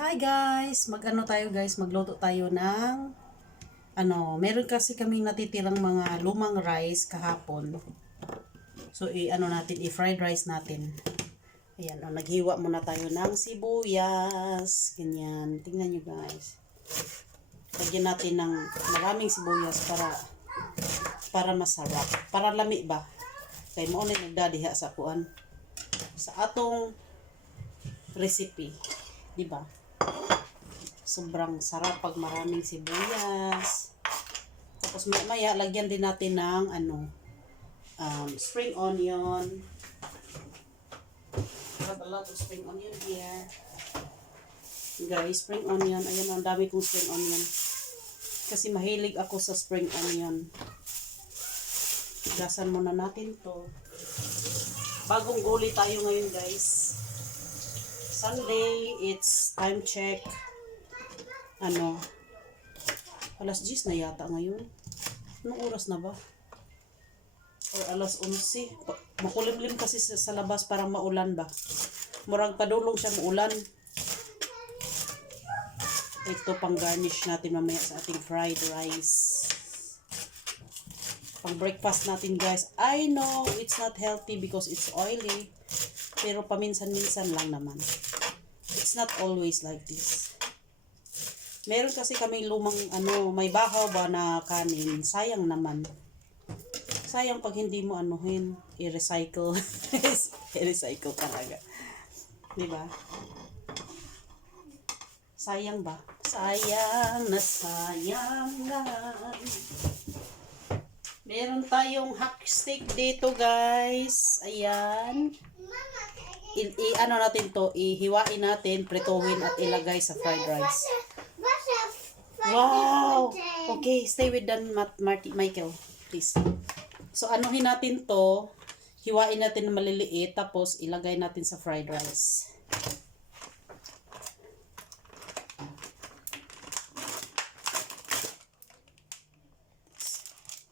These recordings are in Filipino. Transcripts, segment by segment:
Hi guys! Mag-ano tayo guys, magluto tayo ng meron kasi kaming natitirang mga lumang rice kahapon. So i-ano natin, i-fried rice natin. Ayan, naghiwa muna tayo ng sibuyas. Ganyan. Tingnan nyo guys. Lagyan natin ng maraming sibuyas para masarap. Para lami ba? Kaya mo ulit nagdadiha sa kuan. Sa atong recipe. Diba? Sobrang sarap pag maraming sibuyas. Tapos maya lagyan din natin ng spring onion. I have a lot of spring onion here. Guys, spring onion. Ayan, ang dami kong spring onion. Kasi mahilig ako sa spring onion. Gasan muna natin to. Bagong gulay tayo ngayon guys. Sunday, it's time check. Alas 10 na yata ngayon. Anong oras na ba? Or alas 11. Makulimlim kasi sa labas, parang maulan ba? Murag padulong siya maulan. Ito pang garnish natin mamaya sa ating fried rice. Pang breakfast natin guys. I know it's not healthy because it's oily. Pero paminsan-minsan lang naman. It's not always like this. Meron kasi kaming lumang may bahaw ba na kanin. Sayang naman. Sayang pag hindi mo i-recycle. I-recycle talaga. Diba? Sayang ba? Sayang na sayang lang. Meron tayong hack steak dito guys. Ayan. Natin to, ihiwain natin, prituhin at ilagay sa fried rice. Wow! Okay, stay with Dan Michael, please. So, anuhin natin to, hiwain natin na maliliit, tapos ilagay natin sa fried rice.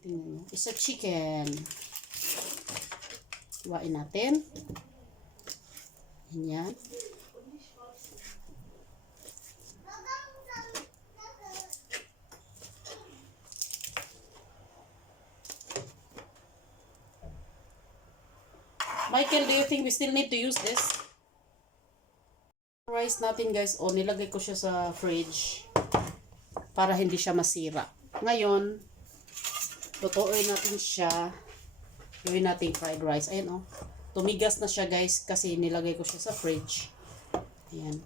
Tingnan nyo. It's a chicken. Hiwain natin. Yan. Michael, do you think we still need to use this? Rice natin guys, nilagay ko siya sa fridge para hindi siya masira. Ngayon, lutuin natin siya. Gawin natin fried rice. Ayan tumigas na siya guys kasi nilagay ko siya sa fridge. Ayan.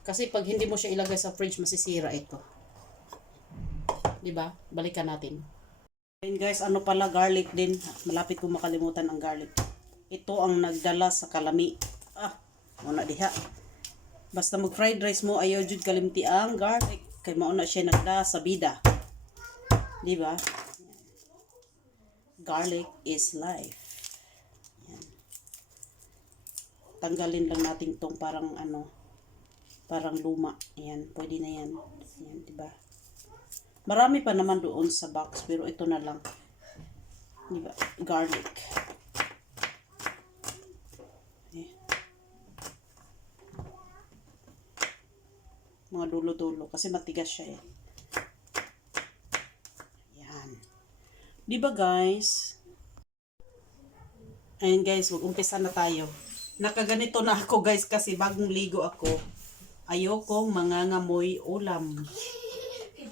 Kasi pag hindi mo siya ilagay sa fridge, masisira ito. Diba? Balikan natin. Ayan guys, pala garlic din. Malapit kong makalimutan ang garlic. Ito ang nagdala sa kalami. Muna diha. Basta mag fried rice mo, ayaw jud kalimti ang garlic. Kay mauna siya nagda sa bida. Diba? Garlic is life. Tanggalin lang natin tong parang parang luma. Ayan, pwede na yan. Ayan, diba? Marami pa naman doon sa box, pero ito na lang. Diba? Garlic. Ayan. Mga dulo-dulo, kasi matigas siya eh. Ayan. Diba guys? Ayan guys, mag-umpisa na tayo. Nakaganito na ako guys kasi bagong ligo ako. Ayokong mangangamoy ulam.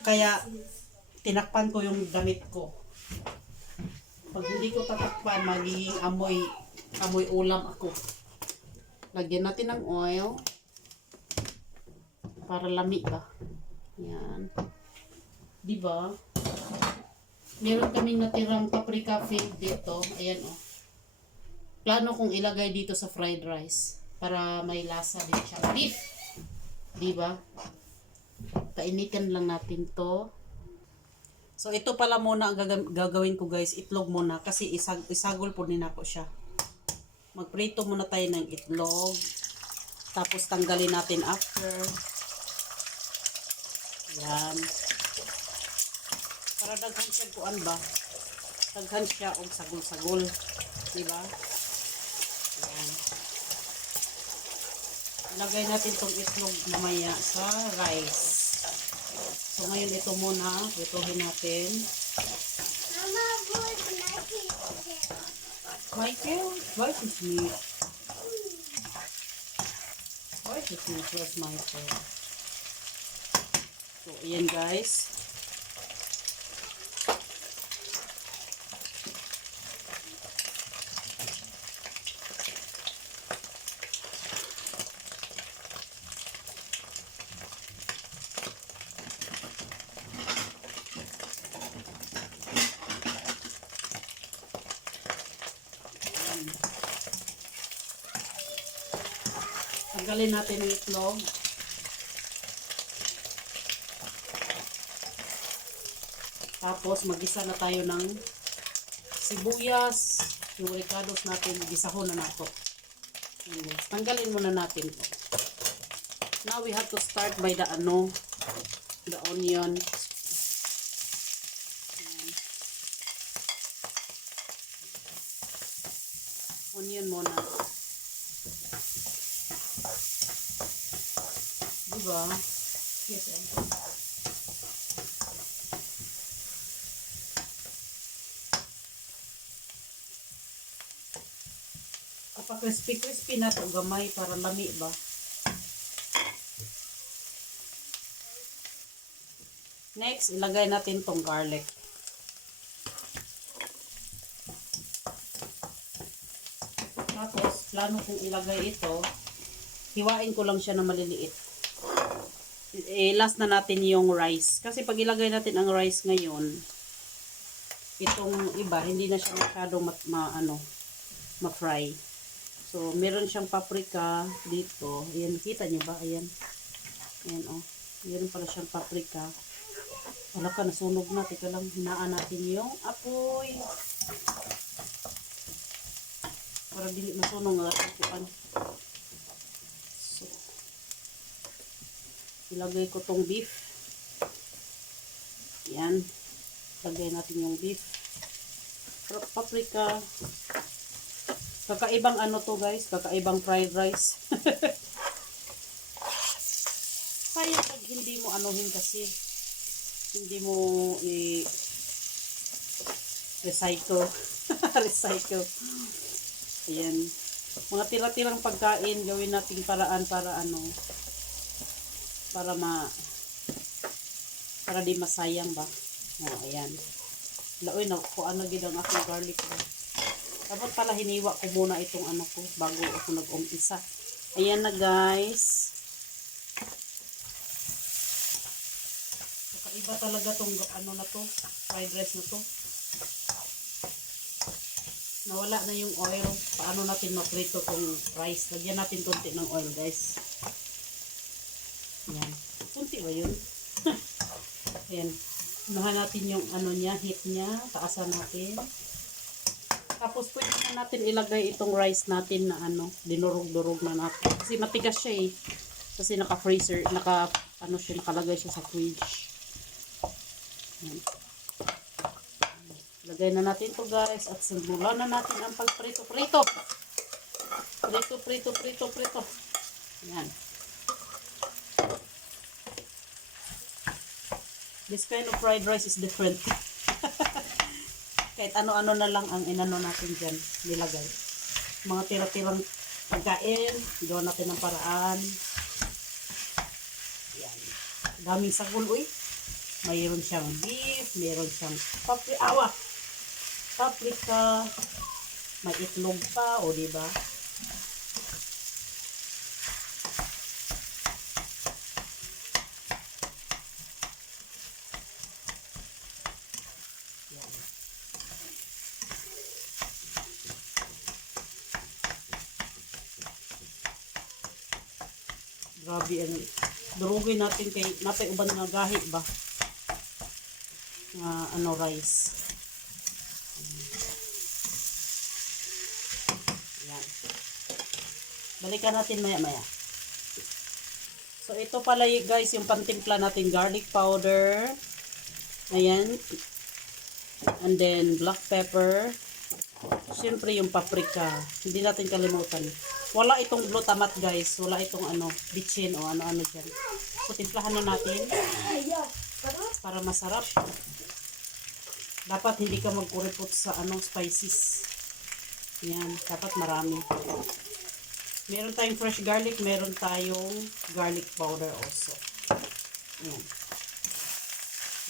Kaya tinakpan ko yung damit ko. Pag hindi ko tatakpan, magiging amoy ulam ako. Lagyan natin ng oil para lami ba. Yan. Diba? Meron kaming natirang paprika fig dito. Ayan Plano kong ilagay dito sa fried rice para may lasa din siya. Beef! Diba? Kainitan lang natin to. So, ito pala muna ang gagawin ko guys. Itlog muna kasi isagol po din ako siya. Magprito muna tayo ng itlog. Tapos tanggalin natin after. Yan. Para daghan siya kuan ba? Daghan siya og sagol-sagol. Diba? Ayan. Lagay natin tong itlog mamaya sa rice. So ngayon ito muna, ituhin natin. Mama, who's Michael? Michael, why is he? Why is he plus Michael? So ayan guys. Tanggalin natin yung itlog. Tapos mag-isa na tayo ng sibuyas, yung ricados natin, gisahon na nato. Tanggalin muna natin to. Now we have to start by the the onion. Onion muna. Diba? Yes, kapag crispy na to, gamay para lami ba? Next, ilagay natin tong garlic. Tapos, plano kong ilagay ito, hiwain ko lang siya na maliliit. Last na natin yung rice. Kasi pag ilagay natin ang rice ngayon, itong iba, hindi na siya masyadong ma-fry. So, meron siyang paprika dito. Ayan, kita nyo ba? Ayan. Ayan, oh. Meron pala siyang paprika. Wala ka, nasunog na. Teka lang, hinaan natin yung apoy. Para dili masunog nga tapuan. So, ilagay ko tong beef. Ayan. Lagay natin yung beef. Paprika. Kakaibang to guys. Kakaibang fried rice. Kaya pag hindi mo anuhin kasi, hindi mo recycle. Recycle. Ayan. Mga tira-tirang pagkain, gawin nating paraan para para di masayang ba. Oh, ayan. Laoy na ko gid ang akong garlic ba. Dapat pala hiniwa ko muna itong ko bago ako nag-umpisa. Ayan na guys. Kakaiba talaga tong na to, fried rice na to. Nawala na yung oil. Paano natin maprito tong rice? Lagyan natin konti ng oil guys. Ayan. Kunti ba yun? Ayan. Unahan natin yung niya, heat niya. Taasan natin. Tapos pwede na natin ilagay itong rice natin na dinurog-durog na natin. Kasi matigas siya eh. Kasi naka-freezer, nakalagay siya sa fridge. Ayan. Lagay na natin to guys at simulan na natin ang pagprito-prito. Prito. Ayan. This kind of fried rice is different. Kahit ano-ano na lang ang natin dyan, nilagay. Mga tira-tirang pagkain, gawa natin ng paraan. Yan. Daming sagol, uy. Mayroon siyang beef, mayroon siyang paprika, may itlog pa, o diba? Yan. Grabe, durugin natin kay napay uban nga gahi ba? Rice. Yan. Balikan natin maya-maya. So, ito pala guys, yung pantimpla natin, garlic powder. Ayan. And then, black pepper. Siyempre, yung paprika. Hindi natin kalimutan. Wala itong glutamat guys. Wala itong bitchin o ano-ano dyan. So, timplahan na natin para masarap. Dapat hindi ka magkuripot sa spices. Yan, dapat marami. Meron tayong fresh garlic, meron tayong garlic powder also. Yan.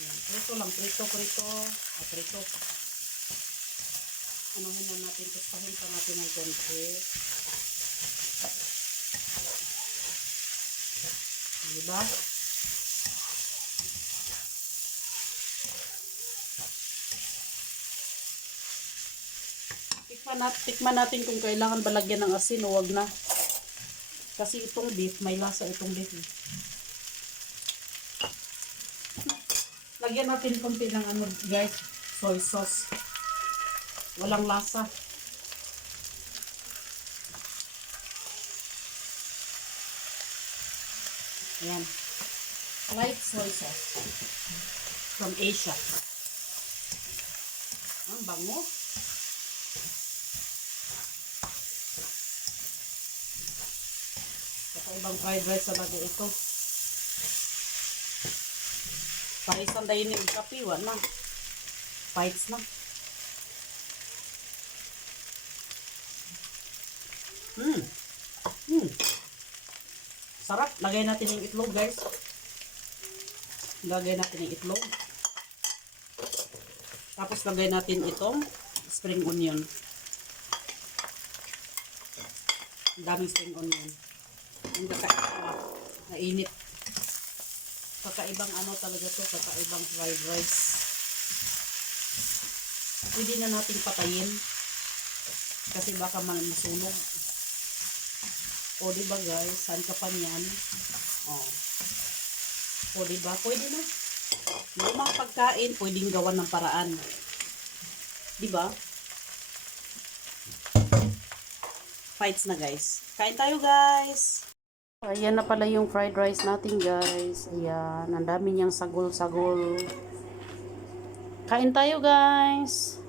Yan. Prito lang, prito. Prito. Anuhin na natin, tustahin pa natin ng konti. Diba? Tikman natin kung kailangan ba lagyan ng asin o wag na. Kasi itong beef, may lasa itong beef. Lagyan natin konti ng guys, soy sauce. Walang lasa. Ayan. Light soy sauce. From Asia. Ang bango. Ibang fried rice talaga ito. Parisan tayo ni kapiwa na. Fights na. Sarap. Lagay natin yung itlog guys. Lagay natin yung itlog. Tapos lagay natin itong spring onion. Daming spring onion. Ang kakaiba. Mainit. Kakaibang talaga to. Kakaibang fried rice. Pwede na natin patayin. Kasi baka masunog. O diba guys? Saan ka pa niyan? O diba? Pwede na. Yung mga pagkain, pwedeng gawan ng paraan. Diba? Fights na guys. Kain tayo guys! Ayan na pala yung fried rice natin guys. Ayan. Ang dami niyang sagol-sagol. Kain tayo guys!